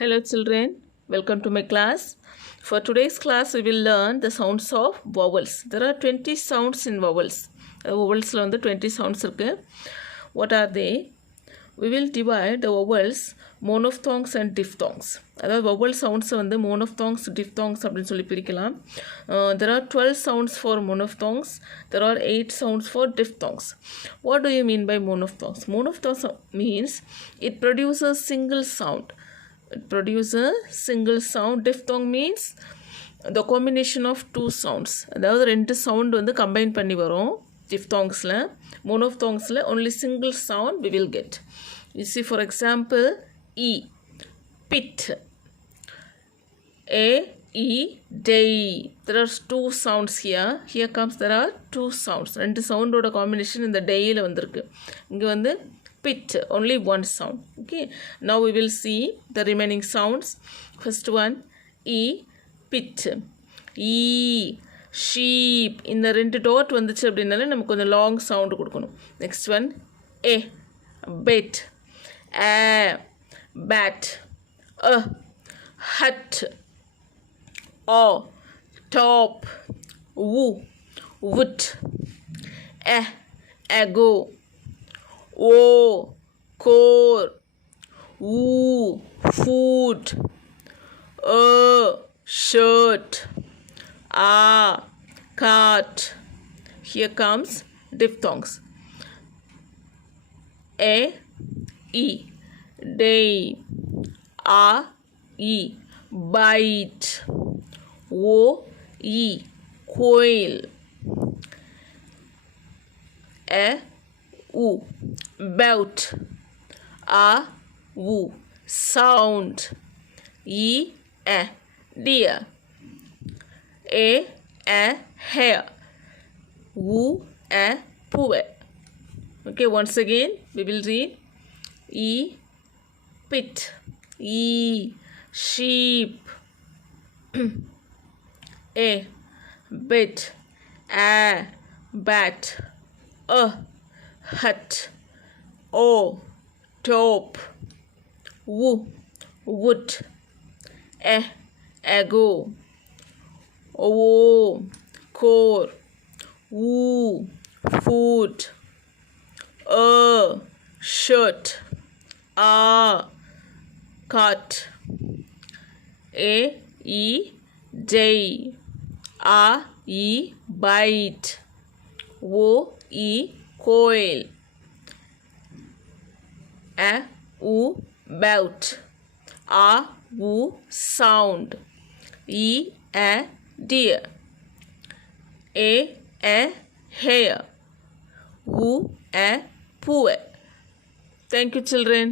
Hello children, welcome to my class. For today's class we will learn the sounds of vowels. There are 20 sounds in vowels. Vowels la 20 sounds irukku. What are they? We will divide the vowels monophthongs and diphthongs. அதாவது vowel sounds வந்து monophthongs, diphthongs அப்படின்னு சொல்லி பிரிக்கலாம். There are 12 sounds for monophthongs. There are 8 sounds for diphthongs. What do you mean by monophthongs? Monophthongs means it produces single sound. It produces a single sound. Diphthong means the combination of two sounds. அதாவது ரெண்டு sound வந்து combine பண்ணி வரும் diphthongs-ல. Monophthongs-ல only single sound we will get. You see, for example, E, pit. A, E, day. There are two sounds here. Here comes there are two sounds. ரெண்டு sound-ஓட combination இந்த day-ல வந்திருக்கு. இங்க வந்து pit, only one sound. Okay, now we will see the remaining sounds. First one, E, pit. E, sheep. இந்த ரெண்டு dot வந்துச்சு அப்படினாலே நமக்கு கொஞ்சம் long sound கொடுக்கணும். Next one, A, bet. A, bat. A, hut. O, top. Wo, wood. A, ago. O, core. U, food. Shirt. A, cart. Here comes diphthongs. A, E, day. A, E, bite. O, E, coil. A, U, bout. A, U, sound. E, a, deer. A, hair. U, a, poet. Okay, once again we will read. E, pit. E, sheep. A, bed. A, bat. A, hut. O, top. Wo, wood. A, ago. O, core. U, food. Shirt. A, cut. A, E, day. A, E, bite. O, E, coil. A, U, bout. A, U, sound. E, a, deer. A, hair. U, a, poet. Thank you, children.